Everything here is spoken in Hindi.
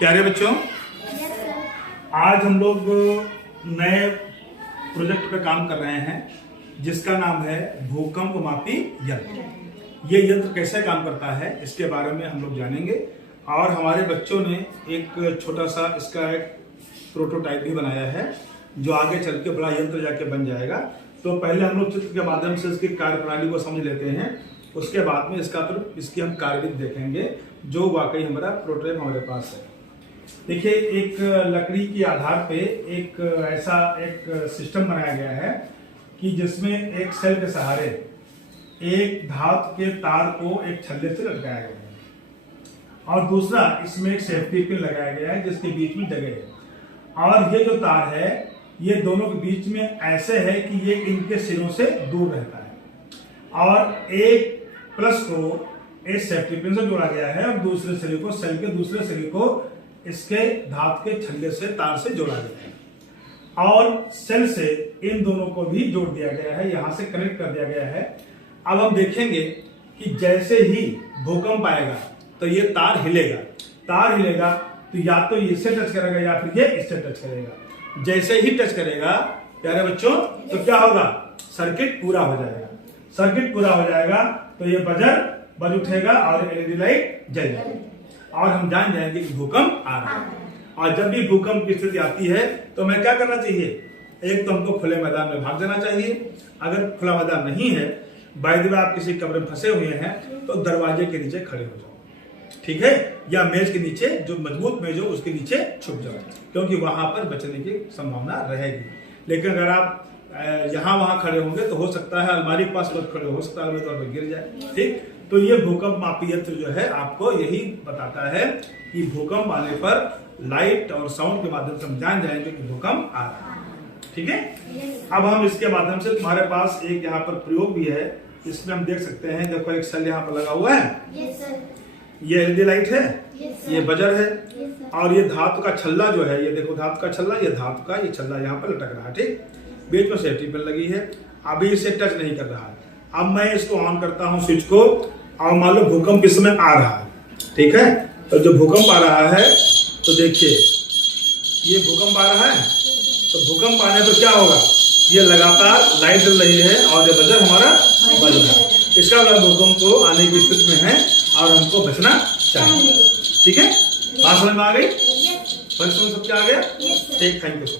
प्यारे बच्चों, आज हम लोग नए प्रोजेक्ट पे काम कर रहे हैं जिसका नाम है भूकंप मापी यंत्र। ये यंत्र कैसे काम करता है इसके बारे में हम लोग जानेंगे और हमारे बच्चों ने एक छोटा सा इसका एक प्रोटोटाइप भी बनाया है जो आगे चल के बड़ा यंत्र जाके बन जाएगा। तो पहले हम लोग चित्र के माध्यम से इसकी कार्यप्रणाली को समझ लेते हैं, उसके बाद में इसकी हम कार्यविधि देखेंगे जो वाकई हमारा प्रोटोटाइप हमारे पास है। देखिए, एक लकड़ी के आधार पे एक ऐसा एक सिस्टम बनाया गया है कि जिसमें एक सेल के सहारे एक धातु के तार को एक छल्ले से लटकाया गया है और दूसरा इसमें एक सेफ्टी पिन लगाया गया है जिसके बीच में जगह है। और ये जो तार है ये दोनों के बीच में ऐसे है कि ये इनके सिरों से दूर रहता है और एक प्लस को एक सेफ्टी पिन से जोड़ा गया है और दूसरे सिरे को सेल के दूसरे सिरे को इसके धातु के छल्ले से तार से जोड़ा गया है और सेल से इन दोनों को भी जोड़ दिया गया है, यहां से कनेक्ट कर दिया गया है। अब हम देखेंगे कि जैसे ही भूकंप आएगा तो ये तार हिलेगा तो या तो इससे टच करेगा या फिर ये इससे टच करेगा। जैसे ही टच करेगा प्यारे बच्चों तो क्या होगा, सर्किट पूरा हो जाएगा। सर्किट पूरा हो जाएगा तो ये बजर बज उठेगा और एलईडी लाइट जल जाएगी और हम जान जाएंगे कि भूकंप आ रहा है। और जब भी भूकंप की स्थिति आती है तो हमें क्या करना चाहिए, एक तो हमको खुले मैदान में भाग जाना चाहिए। अगर खुला मैदान नहीं है, बाय द वे आप किसी कमरे में फंसे हुए हैं तो दरवाजे के नीचे खड़े हो जाओ, ठीक है, या मेज के नीचे, जो मजबूत मेज हो उसके नीचे छुप जाओ, क्योंकि वहां पर बचने की संभावना रहेगी। लेकिन अगर आप यहाँ वहां खड़े होंगे तो हो सकता है अलमारी के पास लोग खड़े हो सकता है अलमारी तौर पर गिर जाए। ठीक, तो ये भूकंप मापी यंत्र जो है आपको यही बताता है कि भूकंप आने पर लाइट और साउंड के माध्यम से हम जान जाएंगे कि भूकंप आ रहा है। ठीक है, अब हम इसके माध्यम से तुम्हारे पास एक यहाँ पर प्रयोग भी है, इसमें हम देख सकते हैं। देखो एक सेल यहाँ पर लगा हुआ है, ये एलईडी लाइट है, ये बजर है और ये धातु का छल्ला जो है, ये देखो धातु का छल्ला, ये धातु का ये छल्ला यहाँ पर लटक रहा है। ठीक, बीच में सेफ्टी पिन लगी है, अभी इसे टच नहीं कर रहा है। अब मैं इसको ऑन करता हूं स्विच को और मान लो भूकंप इस समय आ रहा है। ठीक है, तो जो भूकंप आ रहा है तो देखिए ये भूकंप आ रहा है, तो भूकंप आने पर क्या होगा, ये लगातार लाइट जल रही है और ये बजर हमारा बज रहा है। इसका मतलब भूकंप को आने की स्थिति में है और हमको बचना चाहिए। ठीक है, बात समझ में आ गई? सबके आ गया? ठीक, थैंक यू।